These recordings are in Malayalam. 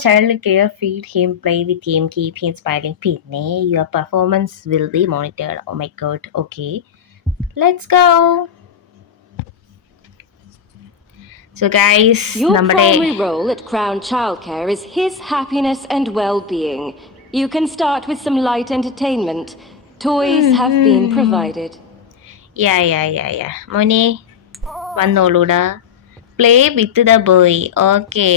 Child care, feed him, play with him, keep him smiling. Pinne, your performance will be monitored. Oh my god. Okay. Let's go. So guys, Your നമ്മുടെ primary role at Crown Childcare is his happiness and well-being. You can start with some light entertainment. Toys have been provided. യാ മോനെ വന്നോളൂടാ. Play with the boy. Okay.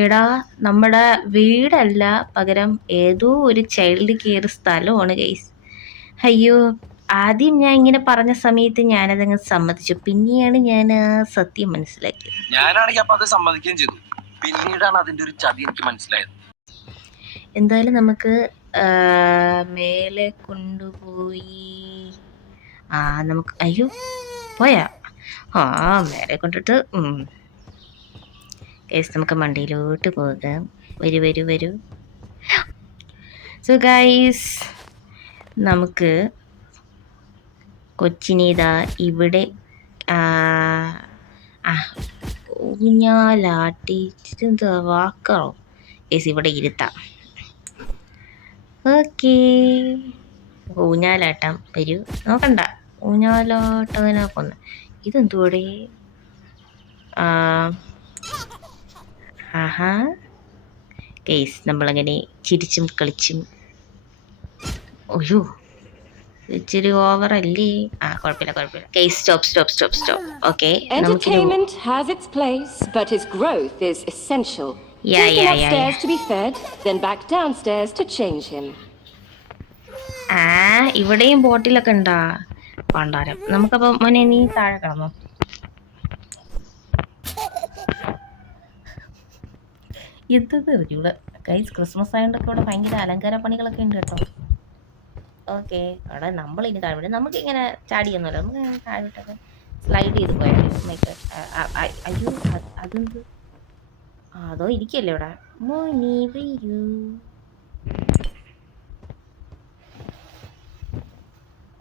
എടാ നമ്മുടെ വീടല്ല, പകരം ഏതോ ഒരു ചൈൽഡ് കെയർ സ്ഥലമാണ് ഗൈസ്. അയ്യോ, ആദ്യം ഞാൻ ഇങ്ങനെ പറഞ്ഞ സമയത്ത് ഞാനതങ്ങ് സമ്മതിച്ചു. പിന്നെയാണ് ഞാൻ ആ സത്യം മനസ്സിലാക്കിയത്. ഞാനാണെങ്കിൽ അപ്പൊ അത് സമ്മതിക്കുകയും ചെയ്തു. പിന്നീടാണ് അതിന്റെ ഒരു ചതി എനിക്ക് മനസ്സിലായത്. എന്തായാലും നമുക്ക് മേലെ കൊണ്ടുപോയി നമുക്ക് അയ്യോ പോയാ മേലെ കൊണ്ടിട്ട് ഗൈസ് നമുക്ക് മണ്ടിയിലോട്ട് പോകാം. വരൂ. സോ ഗൈസ്, നമുക്ക് കൊച്ചിനേതാ ഇവിടെ ഊഞ്ഞാലാട്ടിട്ട് വാക്കറോ ഗൈസ് ഇവിടെ ഇരുത്താം. ഓക്കേ, ഊഞ്ഞാലാട്ടം. വരൂ, നോക്കണ്ട ഊഞ്ഞാലാട്ടതിനൊക്കൊന്ന്. ഇതെന്തോടെ? ആഹാ കേസ് നമ്മളങ്ങനെ ചിരിച്ചും കളിച്ചും. ഒയ്യോ, ഇച്ചിരി ഓവറല്ലേ? കുഴപ്പമില്ല. Case stop. Okay, Entertainment has its place, but his growth is essential. Take him upstairs to be fed, then back downstairs to change him. ഇവിടെയും ബോട്ടിലൊക്കെ ഉണ്ടാ പണ്ടാരം. നമുക്കപ്പോ മോനെ നീ താഴെ കിടന്നോ. എന്തത് ഇവിടെ ഗൈസ്, ക്രിസ്മസ് ആയതുകൊണ്ടൊക്കെ ഇവിടെ ഭയങ്കര അലങ്കാര പണികളൊക്കെ ഉണ്ട് കേട്ടോ. ഓക്കെ, അവിടെ നമ്മളിനി താഴെ നമുക്ക് ഇങ്ങനെ ചാടിയൊന്നുമല്ല, നമുക്ക് ഇങ്ങനെ താഴോട്ടൊക്കെ സ്ലൈഡ് ചെയ്ത് പോയാൽ. അയ്യോ, അതെന്ത്? അതോ ഇരിക്കല്ലേ ഇവിടെ. മോനി വരൂ.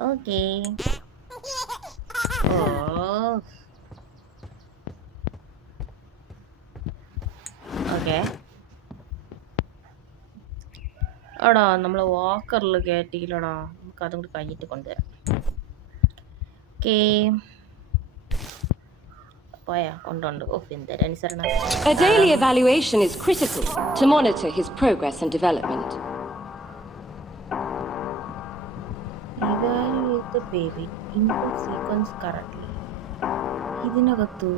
ഓക്കെ. ഓക്കെ എടാ, നമ്മൾ വാക്കറിൽ കയറ്റിയില്ലടാ. നമുക്ക് അതും കൂടി കഴിഞ്ഞിട്ട് കൊണ്ടുവരാം. ഓക്കെ, പോയാ ഉണ്ട്. എന്തൊരനുസരണം. A daily evaluation is critical to monitor his progress and development. Evaluate the baby. Input sequence correctly. ഇതിനകത്തു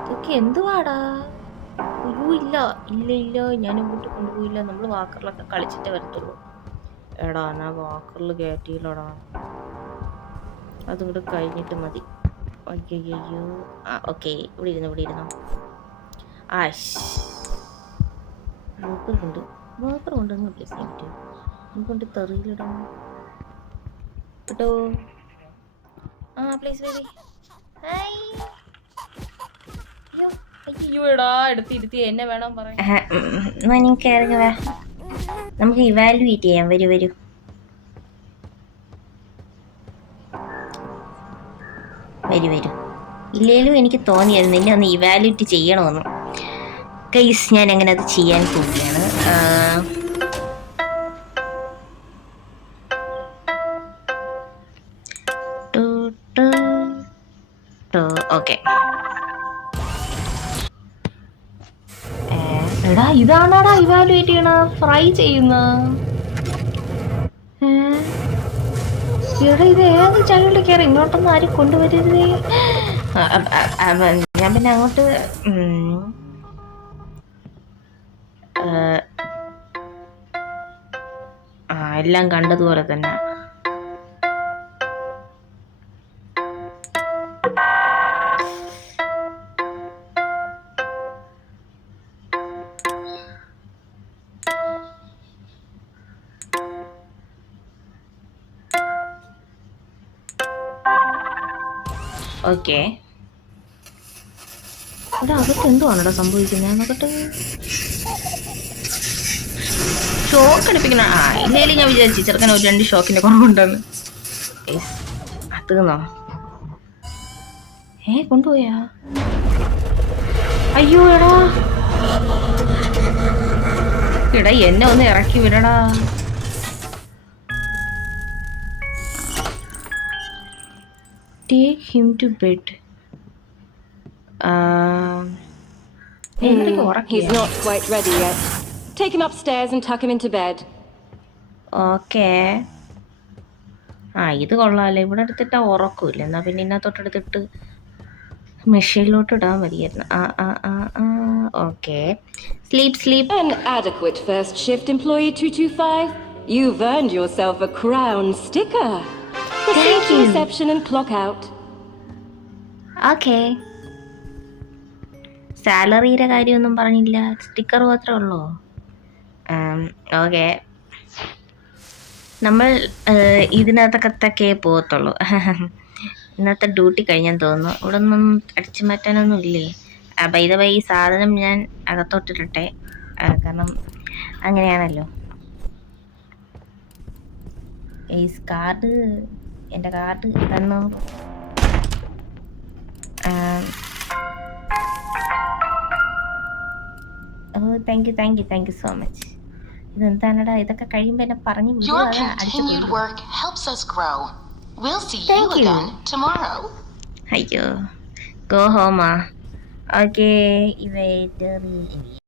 ഇതൊക്കെ എന്തുവാടാ? അയ്യോ, ഇല്ല ഞാൻ ഇങ്ങോട്ട് കൊണ്ടുപോയില്ല. നമ്മൾ വാക്കറിലൊക്കെ കളിച്ചിട്ടേ വരത്തുള്ളൂ. എടാ, ഞാൻ വാക്കറിൽ കയറ്റിയില്ലടാ. അതും കൂടെ കഴിഞ്ഞിട്ട് മതി. അയ്യോ. ഓക്കെ, ഇവിടെ ഇരുന്നോ. വാക്കർ കൊണ്ട് അങ്ങ് പ്ലേസ് ചെയ്യാൻ പറ്റുമോ? നമുക്കൊണ്ട് തെറിയിലിടാം കേട്ടോ. Please baby. അയ്യോ എടാ, എടുത്തിരുത്തി എന്നെ വേണം പറയാൻ. നമുക്ക് ഇവാലുവേറ്റ് ചെയ്യാം. വരൂ. ഇല്ലേലും എനിക്ക് തോന്നിയായിരുന്നു നിന്നെ ഒന്ന് ഇവാലുവേറ്റ് ചെയ്യണമെന്ന്. ഗൈസ്, ഞാൻ അങ്ങനെ അത് ചെയ്യാൻ പോവുകയാണ്. ഓക്കെ, എടാ ഇതാണാടാ ഇവാലുവേറ്റ് ചെയ്യണ, ഫ്രൈ ചെയ്യുന്ന. എടാ, ഇത് ഏത് ചൈൽഡ് കെയർ? ഇങ്ങോട്ടൊന്നും ആരും കൊണ്ടുവരുന്നേ. ഞാൻ പിന്നെ അങ്ങോട്ട് എല്ലാം കണ്ടതുപോലെ തന്നെ. ഓക്കെ, അവിടെ അകത്ത് എന്തുവാണോ സംഭവിക്കുന്നത്? നോക്കട്ടെ. ഷോക്ക് അടിപ്പിക്കണ. ഇല്ലേലും ഞാൻ വിചാരിച്ചു ചെറുക്കൻ ഒരു 2 ഷോക്കിന്റെ കുറവുണ്ടെന്ന്. തീർന്നോ? കൊണ്ടുപോയാ? അയ്യോ എടാ, എടാ എന്നെ ഒന്ന് ഇറക്കി വിടടാ. Take him to bed. He's not quite ready yet. Take him upstairs and tuck him into bed. Okay. ഇത് കൊള്ളാമല്ലോ. ഇവിടെ എടുത്തിട്ടാ ഉറക്കൂല്ല. എന്നാ പിന്നെ ഇതിനകത്തോട്ടെടുത്തിട്ട് മെഷീനിലോട്ട് ഇടാൻ മതിയായിരുന്നു. Okay. Sleep. An adequate first shift employee 225. You've earned yourself a crown sticker. Proceed to reception and clock out. Okay. സാലറിയുടെ കാര്യമൊന്നും പറഞ്ഞില്ല. സ്റ്റിക്കർ മാത്രമേ ഉള്ളൂ. ഓക്കെ. നമ്മൾ ഇതിനകത്തൊക്കെ പോകത്തുള്ളൂ. ഇന്നത്തെ ഡ്യൂട്ടി കഴിഞ്ഞാൽ തോന്നുന്നു. ഇവിടെ ഒന്നും അടിച്ചു മാറ്റാനൊന്നും ഇല്ലേ? ബൈ ദ വൈ ഈ സാധനം ഞാൻ അകത്തോട്ടിട്ടെ, കാരണം അങ്ങനെയാണല്ലോ. ഈ കാർഡ്, എൻ്റെ കാർഡ് തന്നു. Thank you so much. ഇതെന്താണടാ? ഇതൊക്കെ കഴിയുമ്പോൾ എന്നെ പറഞ്ഞു വിടുക. അയ്യോ, ഗോ ഹോമാ. ഓക്കെ.